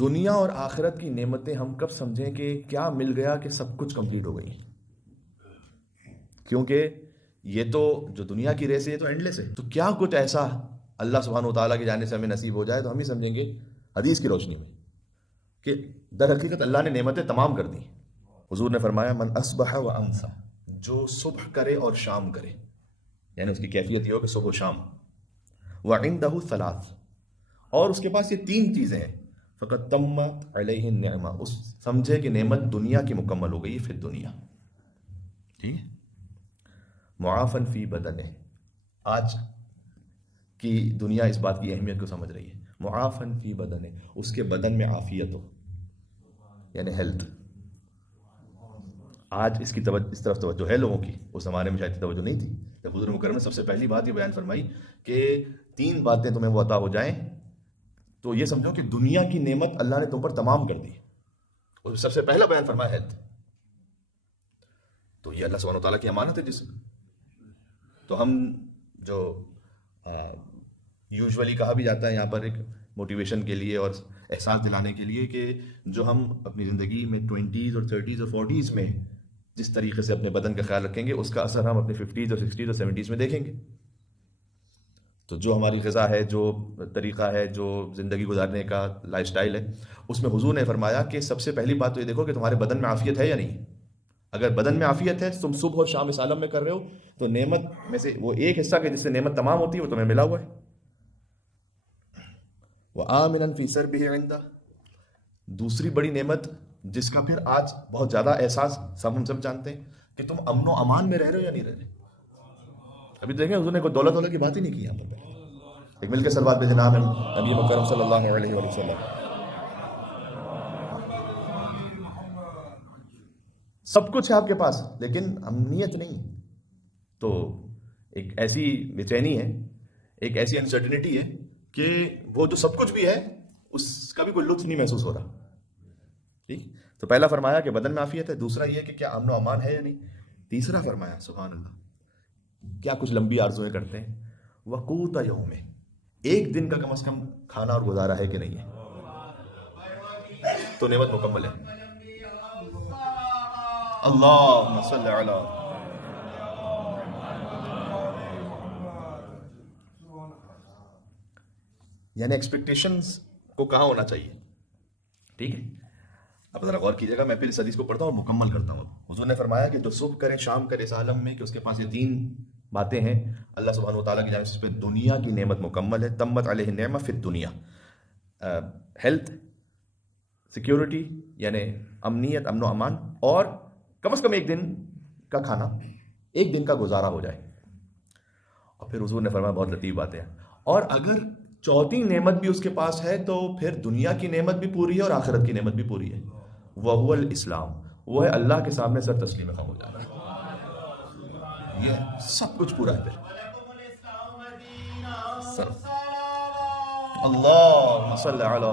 دنیا اور آخرت کی نعمتیں ہم کب سمجھیں کہ کیا مل گیا کہ سب کچھ کمپلیٹ ہو گئی؟ کیونکہ یہ تو جو دنیا کی ریس ہے یہ تو اینڈ لیس ہے، تو کیا کچھ ایسا اللہ سبحانہ و تعالیٰ کی جانب سے ہمیں نصیب ہو جائے تو ہم ہی سمجھیں گے حدیث کی روشنی میں کہ در حقیقت اللہ نے نعمتیں تمام کر دی۔ حضور نے فرمایا من اصبح و امسا، جو صبح کرے اور شام کرے، یعنی اس کی کیفیت یہ ہو کہ صبح و شام، وعنده ثلاث، اور اس کے پاس یہ تین چیزیں ہیں، فقط تمت علیہ النعمہ، اس سمجھے کہ نعمت دنیا کی مکمل ہو گئی، پھر دنیا ٹھیک ہے۔ معافن فی بدنہ، آج کی دنیا اس بات کی اہمیت کو سمجھ رہی ہے، معافن فی بدنہ، اس کے بدن میں عافیت ہو، یعنی ہیلتھ۔ آج اس طرف توجہ ہے لوگوں کی، اس زمانے میں شاید توجہ نہیں تھی۔ جب حضور مکرم نے سب سے پہلی بات یہ بیان فرمائی کہ تین باتیں تمہیں وہ عطا ہو جائیں، تو یہ سمجھو کہ دنیا کی نعمت اللہ نے تم پر تمام کر دی۔ اور سب سے پہلا بیان فرمایا ہیلتھ، تو یہ اللہ سبحانہ وتعالیٰ کی امانت ہے جسم۔ تو ہم جو یوزولی کہا بھی جاتا ہے یہاں پر ایک موٹیویشن کے لیے اور احساس دلانے کے لیے کہ جو ہم اپنی زندگی میں 20s اور 30s اور 40s میں جس طریقے سے اپنے بدن کا خیال رکھیں گے، اس کا اثر ہم اپنے 50s اور 60s اور 70s میں دیکھیں گے۔ تو جو ہماری غذا ہے، جو طریقہ ہے، جو زندگی گزارنے کا لائف سٹائل ہے، اس میں حضور نے فرمایا کہ سب سے پہلی بات تو یہ دیکھو کہ تمہارے بدن میں عافیت ہے یا نہیں۔ اگر بدن میں عافیت ہے، تم صبح اور شام اس عالم میں کر رہے ہو، تو نعمت میں سے وہ ایک حصہ کہ جس سے نعمت تمام ہوتی ہے وہ تمہیں ملا ہوا ہے۔ وآمنا فی سربہ عندہ، دوسری بڑی نعمت جس کا پھر آج بہت زیادہ احساس ہم سب جانتے ہیں کہ تم امن و امان میں رہ رہے ہو یا نہیں رہ رہے۔ ابھی دیکھیں حضور نے کوئی دولت کی بات ہی نہیں کی یہاں پر، ایک مل کے صلوات بھیجیں جناب نبی مکرم صلی اللہ علیہ وآلہ وسلم۔ سب کچھ ہے آپ کے پاس لیکن امنیت نہیں، تو ایک ایسی بے چینی ہے، ایک ایسی انسرٹنٹی ہے کہ وہ جو سب کچھ بھی ہے اس کا بھی کوئی لطف نہیں محسوس ہو رہا۔ ٹھیک، تو پہلا فرمایا کہ بدن میں عافیت ہے، دوسرا یہ کہ کیا امن و امان ہے یا نہیں، تیسرا فرمایا سبحان اللہ کیا کچھ لمبی آرزویں کرتے ہیں، وقوت یوم، ایک دن کا کم از کم کھانا اور گزارا ہے کہ نہیں ہے، تو نعمت مکمل ہے۔ اللہم صلی علی، یعنی ایکسپیکٹیشنز کو کہاں ہونا چاہیے۔ ٹھیک ہے، اب ذرا غور کیجیے گا، میں پھر اس حدیث کو پڑھتا ہوں اور مکمل کرتا ہوں۔ حضور نے فرمایا کہ جو صبح کرے شام کرے اس عالم میں، کہ اس کے پاس یہ تین باتیں ہیں اللہ سبحانہ وتعالیٰ کی جانب سے، اس پہ دنیا کی نعمت مکمل ہے، تمت علیہ النعمہ فی الدنیا، ہیلتھ، سیکیورٹی یعنی امنیت، امن و امان، اور کم از کم ایک دن کا کھانا، ایک دن کا گزارا ہو جائے۔ اور پھر حضور نے فرمایا بہت لطیف باتیں ہیں، اور اگر چوتھی نعمت بھی اس کے پاس ہے تو پھر دنیا کی نعمت بھی پوری ہے اور آخرت کی نعمت بھی پوری ہے، وہو الاسلام، وہ ہے اللہ کے سامنے سر تسلیم خم ہو جانا، یہ سب کچھ پورا ہے پھر۔ سر اللہم صلی علی